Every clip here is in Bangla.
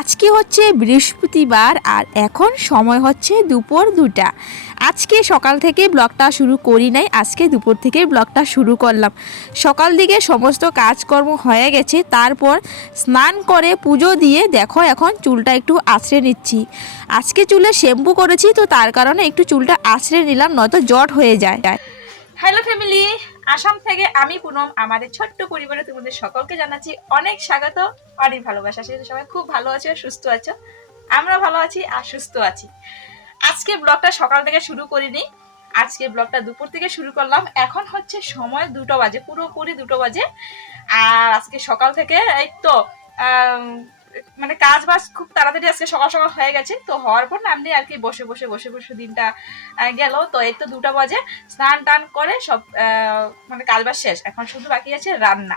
আজকে হচ্ছে বৃহস্পতিবার আর এখন সময় হচ্ছে দুপুর দুটা। আজকে সকাল থেকে ব্লগটা শুরু করি নাই, আজকে দুপুর থেকে ব্লগটা শুরু করলাম। সকাল দিকে সমস্ত কাজকর্ম হয়ে গেছে, তারপর স্নান করে পুজো দিয়ে দেখো এখন চুলটা একটু আছড়ে নিচ্ছি। আজকে চুলে শ্যাম্পু করেছি, তো তার কারণে একটু চুলটা আছড়ে নিলাম, নয়তো জট হয়ে যায়। হ্যালো ফ্যামিলি আসাম থেকে আমি পুনম, আমাদের ছোট্ট পরিবারে তোমাদের সকলকে জানাচ্ছি অনেক স্বাগত, অনেক ভালোবাসা। সেটা সবাই খুব ভালো আছো, সুস্থ আছো? আমরা ভালো আছি আর সুস্থ আছি। আজকে ব্লগটা সকাল থেকে শুরু করিনি। আজকে ব্লগটা দুপুর থেকে শুরু করলাম। এখন হচ্ছে সময় দুটো বাজে, পুরোপুরি দুটো বাজে। আর আজকে সকাল থেকে এই তো মানে কাজ বাজ খুব তাড়াতাড়ি আজকে সকাল সকাল হয়ে গেছে, তো হওয়ার পর না আমি আর কি বসে বসে বসে বসে দিনটা গেল। তো এই তো দুটা বাজে, স্নান টান করে সব মানে কাজ বাজ শেষ। এখন শুধু বাকি আছে রান্না।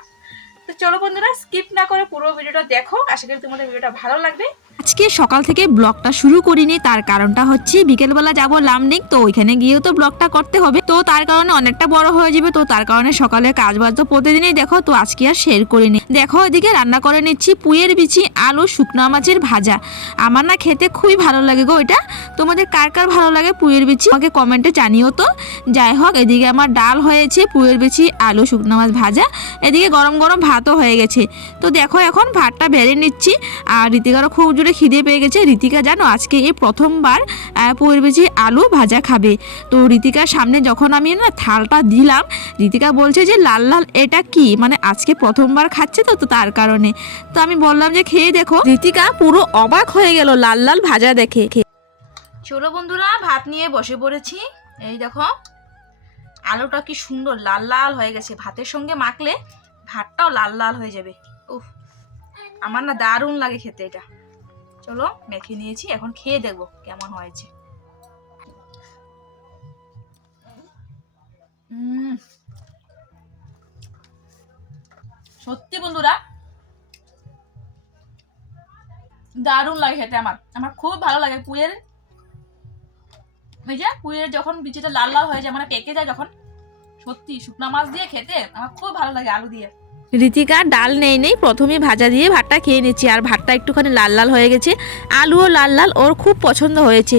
তো চলো বন্ধুরা স্কিপ না করে পুরো ভিডিওটা দেখো। আশা করি তোমাদের ভিডিওটা ভালো লাগবে। আজকে সকাল থেকে ব্লগটা শুরু করিনি, তার কারণটা হচ্ছে বিকেলবেলা যাব লামডিং তো ওইখানে গিয়েও তো ব্লগটা করতে হবে। তো তার কারণে অনেকটা বড় হয়ে যাবে, তো তার কারণে সকালে কাজ বাজ তো প্রতিদিনই দেখো, তো আজকে আর শেয়ার করিনি। দেখো, এদিকে রান্না করে নিচ্ছি পুয়ের বিচি, আলু, শুকনো মাছের ভাজা। আমার না খেতে খুবই ভালো লাগে গো এটা। তোমাদের কার কার ভালো লাগে পুয়ের বিচি, আমাকে কমেন্টে জানিও তো। যাই হোক, এদিকে আমার ডাল হয়েছে পুয়ের বিচি, আলু, শুকনো মাছ ভাজা। এদিকে গরম গরম ভাতও হয়ে গেছে। তো দেখো, এখন ভাতটা বেড়ে নিচ্ছি, আর রীতিকারও খুব জোরে খিদে পেয়ে গেছে। রীতিকা জানো, আজকে এ প্রথমবার পুয়ের বিচি আলু ভাজা খাবে। তো রীতিকার সামনে যখন আমি না থালটা দিলাম, রীতিকা বলছে যে, লাল লাল, এটা কি? মানে আজকে প্রথমবার খাচ্ছে তো তো তার কারণে। তো আমি বললাম যে, খেয়ে দেখো। রীতিকা পুরো অবাক হয়ে গেল লাল লাল ভাজা দেখে। চলো বন্ধুরা, ভাত নিয়ে বসে পড়েছি। এই দেখো, আলুটা কি সুন্দর, লাল লাল হয়ে গেছে। ভাতের সঙ্গে মাখলে ভাতটাও লাল লাল হয়ে যাবে। উফ, আমার না দারুণ লাগে খেতে এটা। চলো মেখে নিয়েছি, এখন খেয়ে দেখব কেমন হয়েছে। সত্যি বন্ধুরা, দারুণ লাগে খেতে আমার আমার খুব ভালো লাগে পুয়ের। ওই যে পুয়ের যখন বিচিটা লাল লাল হয়ে যায় মানে পেকে যায় যখন, সত্যি শুকনা মাছ দিয়ে খেতে আমার খুব ভালো লাগে আলু দিয়ে। রীতিকা ডাল নেই নেই। প্রথমে ভাজা দিয়ে ভাতটা খেয়ে নিচ্ছি। আর ভাতটা একটুখানি লাল লাল হয়ে গেছে। আলুও লাল লাল, ওর খুব পছন্দ হয়েছে।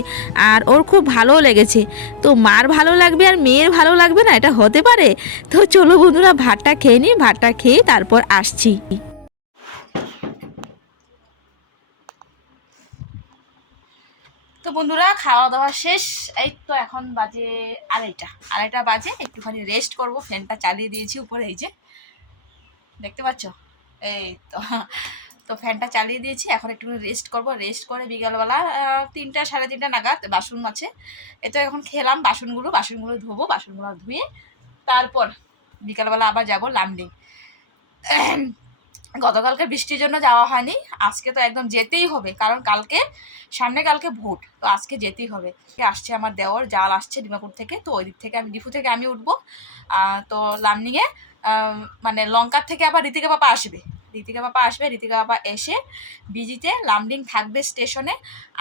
আর ওর খুব ভালোও লেগেছে। তো মার ভালো লাগবে আর মেয়ের ভালো লাগবে না? এটা হতে পারে? তো চলো বন্ধুরা, ভাতটা খেয়ে নিই। ভাতটা খেয়ে তারপর আসছি। তো বন্ধুরা খাওয়া দাওয়া শেষ। এই তো এখন বাজে আড়াইটা। আড়াইটা বাজে। একটুখানি রেস্ট করব। ফ্যানটা চালিয়ে দিয়েছি উপরে, এই যে। দেখতে পাচ্ছ? এই তো তো ফ্যানটা চালিয়ে দিয়েছি, এখন একটু রেস্ট করব। রেস্ট করে বিকালবেলা তিনটা, সাড়ে তিনটা নাগাদ বাসন আছে এই তো এখন খেলাম বাসনগুলো বাসনগুলো ধোবো, বাসনগুলো ধুয়ে তারপর বিকালবেলা আবার যাব লামডিং গতকালকে বৃষ্টির জন্য যাওয়া হয়নি, আজকে তো একদম যেতেই হবে, কারণ কালকে, সামনে কালকে ভোট, তো আজকে যেতেই হবে। আসছে আমার দেওর জাল আসছে ডিমাপুর থেকে, তো ওই দিক থেকে আমি ডিফু থেকে আমি উঠবো। তো লামনিংয়ে মানে লঙ্কার থেকে আবার ঋতিকা বাবা আসবে। ঋতিকা বাবা আসবে ঋতিকা বাবা এসে বিজিতে লামডিং থাকবে স্টেশনে।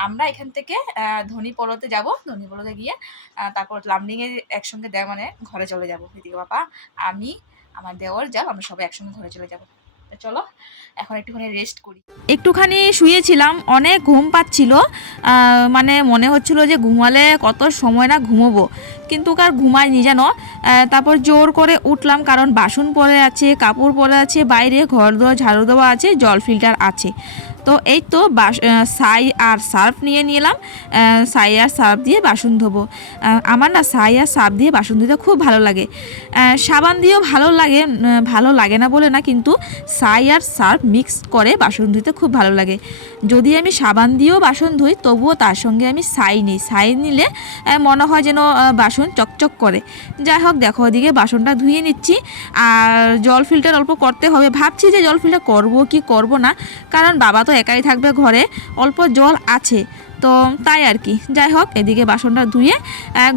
আমরা এখান থেকে ধনী পলোতে যাব। ধনীপলতে গিয়ে আহ, তারপর লামডিংয়ে একসঙ্গে মানে ঘরে চলে যাব। ঋতিকা বাবা আমি আমার দেওয়ার যাব আমরা সবাই একসঙ্গে ঘরে চলে যাব। চলো, এখন একটুখানি রেস্ট করি। একটুখানি শুয়েছিলাম, অনেক ঘুম পাচ্ছিল মানে মনে হচ্ছিল যে ঘুমালে কত সময় না ঘুমোবো। কিন্তু কার ঘুমায়নি যেন জানো তারপর জোর করে উঠলাম কারণ বাসন পরে আছে, কাপড় পরে আছে, বাইরে ঘর দেওয়া ঝাড়ু দেওয়া আছে, জল ফিল্টার আছে। তো এই তো আহ, আর সার্ফ নিয়ে নিলাম। সাই আর সার্ফ দিয়ে বাসন ধোবো। আমার না সাই আর সার্ফ দিয়ে বাসন ধুতে খুব ভালো লাগে। সাবান দিয়েও ভালো লাগে ভালো লাগে না বলে না কিন্তু সাই আর সার্ফ মিক্স করে বাসন ধুতে খুব ভালো লাগে। যদি আমি সাবান দিয়েও বাসন ধুই তবুও তার সঙ্গে আমি সাই নিই। সাই নিলে মনে হয় যেন বাসন চকচক করে। যাই হোক দেখো ওদিকে বাসনটা ধুয়ে নিচ্ছি। আর জল ফিল্টার অল্প করতে হবে। ভাবছি যে জল ফিল্টার করব কি করব না কারণ বাবা তো একাই থাকবে ঘরে, অল্প জল আছে। তো তাই আর কি। যাই হোক, এদিকে বাসনটা ধুয়ে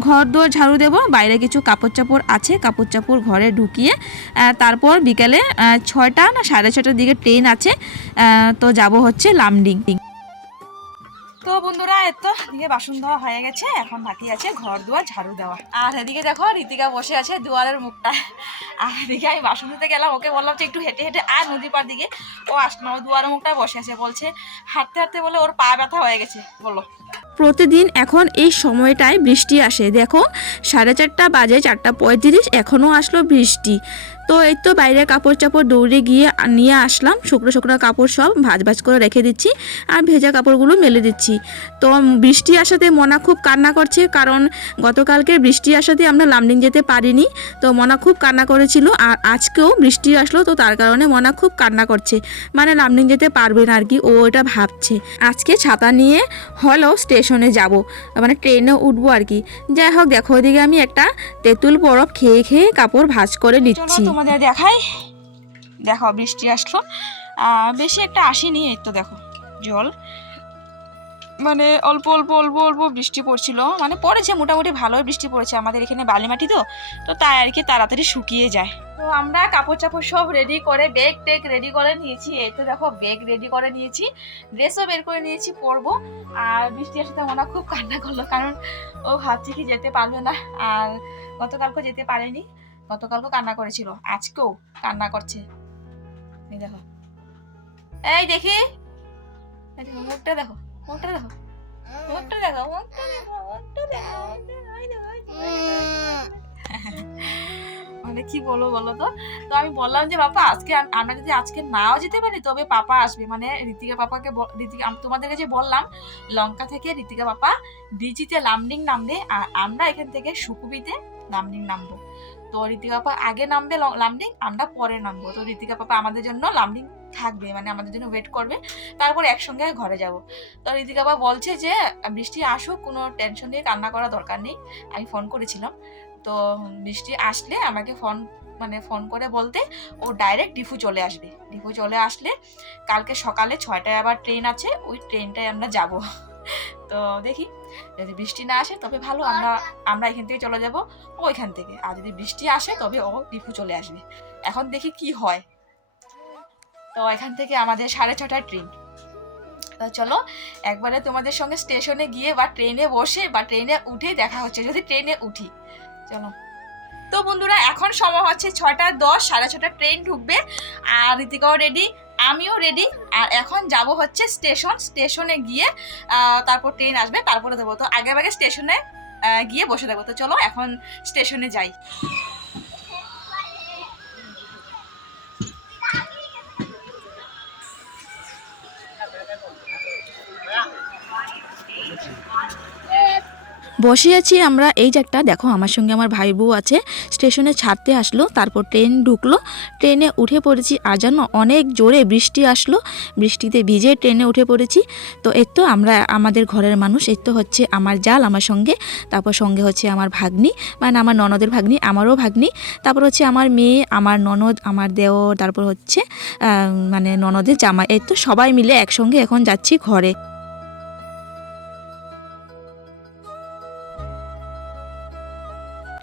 ঘর দোর ঝাড়ু দেব। বাইরে কিছু কাপড় চাপড় আছে কাপড় চাপড় ঘরে ঢুকিয়ে তারপর বিকেলে ছয়টা না সাড়ে ছটার দিকে ট্রেন আছে তো যাব হচ্ছে লামডিং। বন্ধুরা এর তো এদিকে বাসন ধোয়া হয়ে গেছে, এখন বাকি আছে ঘর দুয়ার, ঝাড়ু দেওয়া। আর এদিকে দেখো, রীতিকা বসে আছে দুয়ারের মুখটা। আর এদিকে আমি বাসন ধুতে গেলাম, ওকে বললাম যে একটু হেঁটে হেঁটে আর নদী পার দিকে। ও আসলো দুয়ারের মুখটা বসে আছে, বলছে, হাঁটতে হাঁটতে বলে ওর পা ব্যথা হয়ে গেছে বলো প্রতিদিন এখন এই সময়টায় বৃষ্টি আসে। দেখো, সাড়ে চারটা বাজে, চারটা পঁয়ত্রিশ, এখনও আসলো বৃষ্টি। তো এই তো বাইরে কাপড় চাপড় দৌড়ে গিয়ে নিয়ে আসলাম। শুকনো শুকনো কাপড় সব ভাজ ভাজ করে রেখে দিচ্ছি আর ভেজা কাপড়গুলো মেলে দিচ্ছি। তো বৃষ্টি আসাতে মনা খুব কান্না করছে কারণ গতকালকে বৃষ্টি আসাতে আমরা লামডিং যেতে পারিনি। তো মনা খুব কান্না করেছিল আর আজকেও বৃষ্টি আসলো তো তার কারণে মনা খুব কান্না করছে। মানে লামডিং যেতে পারবে না আর কি ও এটা ভাবছে। আজকে ছাতা নিয়ে হলেও স্টেশনে যাব মানে ট্রেনে উঠবো আর কি যাই হোক দেখো ওইদিকে আমি একটা তেঁতুল বরফ খেয়ে খেয়ে কাপড় ভাঁজ করে নিচ্ছি। তোমাদের দেখাই। দেখো বৃষ্টি আসলো। বেশি একটা আসেনি এই তো দেখো, জল। মানে অল্প অল্প অল্প অল্প বৃষ্টি পড়ছিল। মানে পড়েছে, মোটামুটি ভালোই বৃষ্টি পড়েছে। আমাদের এখানে বালি মাটি তো তো তাই আর কি তাড়াতাড়ি শুকিয়ে যায়। তো আমরা কাপড় চাপড় সব রেডি করে ব্যাগ টেক রেডি করে নিয়েছি। এই তো দেখো ব্যাগ রেডি করে নিয়েছি। ড্রেসও বের করে নিয়েছি, পরবো। আর বৃষ্টি আসাতে মনে খুব কান্না করল, কারণ ও ভাবছে কি যেতে পারবে না। আর গতকালকে যেতে পারেনি। গতকালকেও কান্না করেছিল, আজকেও কান্না করছে। এই দেখো। এই দেখি। দেখো, মুখটা দেখো মুখটা দেখো। মুখটা দেখো মুখটা দেখো মুখটা দেখো। মানে কি বলব বলো তো? তো আমি বললাম যে, বাবা, আজকে আমরা যদি আজকে নাও যেতে পারি, তবে পাপা আসবে। মানে ঋতিকা পাপাকে ঋতিকা তোমাদেরকে যে বললাম, লঙ্কা থেকে ঋতিকা পাপা ডিজিতে লামডিং নামবে আর আমরা এখান থেকে সুকুবিতে লামডিং নামবো। তো ঋতিকা পাপা আগে নামবে লামডিং, আমরা পরে নামবো। তো ঋতিকা পাপা আমাদের জন্য লামডিং থাকবে মানে আমাদের জন্য ওয়েট করবে। তারপর একসঙ্গে ঘরে যাব। তো ঋতিকা বাবা বলছে যে, বৃষ্টি আসুক, কোনো টেনশন নিয়ে কান্না করার দরকার নেই। আমি ফোন করেছিলাম। তো বৃষ্টি আসলে আমাকে ফোন মানে ফোন করে বলতে, ও ডাইরেক্ট ডিফু চলে আসবে। ডিফু চলে আসলে কালকে সকালে ছয়টায় আবার ট্রেন আছে, ওই ট্রেনটায় আমরা যাব। তো দেখি, যদি বৃষ্টি না আসে তবে ভালো, আমরা আমরা এখান থেকে চলে যাব ওইখান থেকে। আর যদি বৃষ্টি আসে তবে ও ডিফু চলে আসবে। এখন দেখি কি হয়। তো এখান থেকে আমাদের সাড়ে ছটায় ট্রেন। তো চলো, একবারে তোমাদের সঙ্গে স্টেশনে গিয়ে বা ট্রেনে বসে বা ট্রেনে উঠে দেখা হচ্ছে, যদি ট্রেনে উঠি। চলো। তো বন্ধুরা, এখন সময় হচ্ছে ছটা দশ, সাড়ে ছটা ট্রেন ঢুকবে। আর ঋতিকাও রেডি আমিও রেডি আর এখন যাব হচ্ছে স্টেশন স্টেশনে গিয়ে তারপর ট্রেন আসবে, তারপরে দেবো। তো আগে আগে স্টেশনে গিয়ে বসে দেবো তো চলো এখন স্টেশনে যাই। বসে আছি আমরা, এই যে একটা, দেখো আমার সঙ্গে আমার ভাই বউ আছে, স্টেশনে ছাড়তে আসলো, তারপর ট্রেন ঢুকলো, ট্রেনে উঠে পড়েছি আর জানো অনেক জোরে বৃষ্টি আসলো, বৃষ্টিতে ভিজে ট্রেনে উঠে পড়েছি, তো এর তো আমরা, আমাদের ঘরের মানুষ এর তো হচ্ছে আমার জাল, আমার সঙ্গে, তারপর সঙ্গে হচ্ছে আমার ভাগ্নি মানে আমার ননদের ভাগ্নি, আমারও ভাগ্নি, তারপর হচ্ছে আমার মেয়ে, আমার ননদ, আমার দেওর, তারপর হচ্ছে মানে ননদের জামা এর তো সবাই মিলে একসঙ্গে এখন যাচ্ছি ঘরে।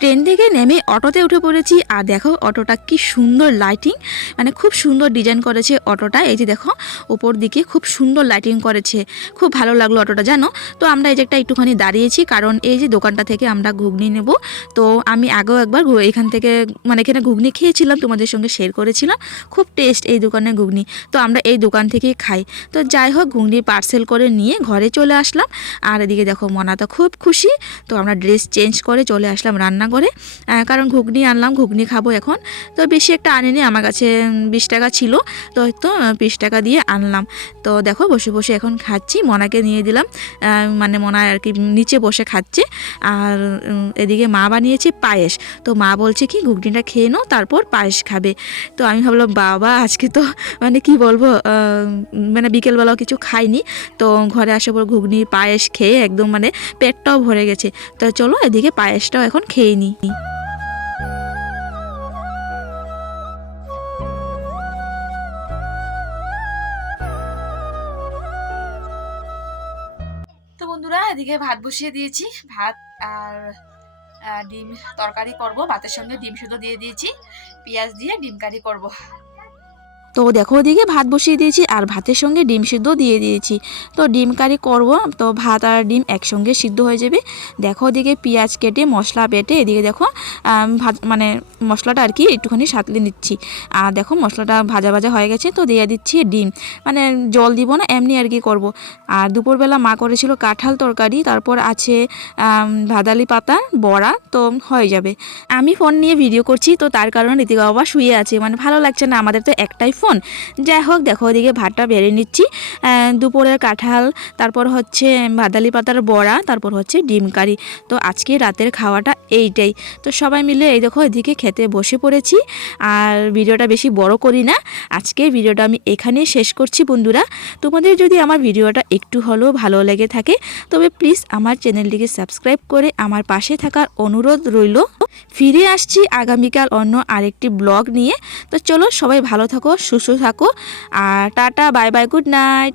ট্রেন থেকে নেমে অটোতে উঠে পড়েছি। আর দেখো, অটোটা কি সুন্দর লাইটিং মানে খুব সুন্দর ডিজাইন করেছে অটোটা। এই যে দেখো, ওপর দিকে খুব সুন্দর লাইটিং করেছে। খুব ভালো লাগল অটোটা, জানো? তো আমরা এই যে একটা একটুখানি দাঁড়িয়েছি, কারণ এই যে দোকানটা থেকে আমরা ঘুগনি নেব। তো আমি আগেও একবার এখান থেকে মানে এখানে ঘুগনি খেয়েছিলাম, তোমাদের সঙ্গে শেয়ার করেছিলাম। খুব টেস্ট এই দোকানের ঘুগনি। তো আমরা এই দোকান থেকেই খাই। তো যাই হোক, ঘুগনি পার্সেল করে নিয়ে ঘরে চলে আসলাম। আর এদিকে দেখো, মনা তো খুব খুশি। তো আমরা ড্রেস চেঞ্জ করে চলে আসলাম রান্না আহ, কারণ ঘুগনি আনলাম ঘুগনি খাব এখন। তো বেশি একটা আনিনি আমার কাছে বিশ টাকা ছিল। তো হয়তো বিশ টাকা দিয়ে আনলাম। তো দেখো বসে বসে এখন খাচ্ছি মনাকে নিয়ে দিলাম। মানে মনা আর কি নিচে বসে খাচ্ছে। আর এদিকে মা বানিয়েছে পায়েস। তো মা বলছে কি ঘুগনিটা খেয়ে নাও তারপর পায়েস খাবে। তো আমি ভাবলাম বাবা আজকে তো মানে কি বলব মানে বিকেলবেলাও কিছু খাইনি। তো ঘরে আসার পর ঘুগনি পায়েস খেয়ে একদম মানে পেটটাও ভরে গেছে। তো চলো এদিকে পায়েসটাও এখন খেয়ে নিই তো বন্ধুরা, এদিকে ভাত বসিয়ে দিয়েছি। ভাত আর ডিম তরকারি করব। ভাতের সঙ্গে ডিম শুধু দিয়ে দিয়েছি। পেঁয়াজ দিয়ে ডিম কারি করব। তো দেখো ওদিকে ভাত বসিয়ে দিয়েছি আর ভাতের সঙ্গে ডিম সিদ্ধ দিয়ে দিয়েছি। তো ডিম কারি করব, তো ভাত আর ডিম একসঙ্গে সিদ্ধ হয়ে যাবে। দেখো ওদিকে পেঁয়াজ কেটে, মশলা বেটে, এদিকে দেখো ভাত মানে মশলাটা আর কি একটুখানি সাতলে নিচ্ছি। আর দেখো মশলাটা ভাজা ভাজা হয়ে গেছে, তো দিয়ে দিচ্ছি ডিম। মানে জল দিব না, এমনি আর কি করব। আর দুপুরবেলা মা করেছিল কাঁঠাল তরকারি, তারপর আছে ভাদালি পাতা, বড়া, তো হয়ে যাবে। আমি ফোন নিয়ে ভিডিও করছি, তো তার কারণে ঋতিকা বাবা শুয়ে আছে। মানে ভালো লাগছে না, আমাদের তো একটাই ফোন যাই হোক, দেখো, ওদিকে ভাতটা বেড়ে নিচ্ছি। দুপুরের কাঁঠাল, তারপর হচ্ছে ভাদালি পাতার বড়া, তারপর হচ্ছে ডিম কারি। তো আজকে রাতের খাওয়াটা এইটাই। তো সবাই মিলে এই দেখো, এদিকে খেতে বসে পড়েছি। আর ভিডিওটা বেশি বড় করি না। আজকে ভিডিওটা আমি এখানেই শেষ করছি বন্ধুরা। তোমাদের যদি আমার ভিডিওটা একটু হলেও ভালো লেগে থাকে, তবে প্লিজ আমার চ্যানেলটিকে সাবস্ক্রাইব করে আমার পাশে থাকার অনুরোধ রইল। ফিরে আসছি আগামীকাল অন্য আরেকটি ব্লগ নিয়ে। তো চলো, সবাই ভালো থাকো সুস্থ থাকো। আর tata bye bye good night.